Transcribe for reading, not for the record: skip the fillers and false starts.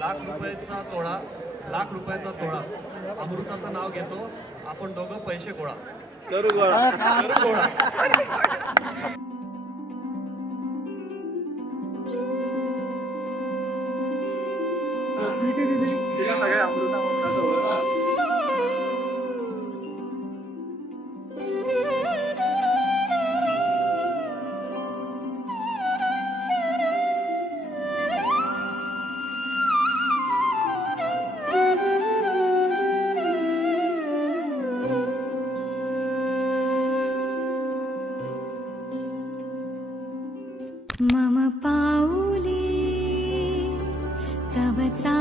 लाख रुपयाचा तोळा अमृताचं नाव घेतो आपण दोघं पैसे गोळा करू गोळा स्वीटी दीदी तिला सगळे अमृता म्हणतात मम पाऊले तव चा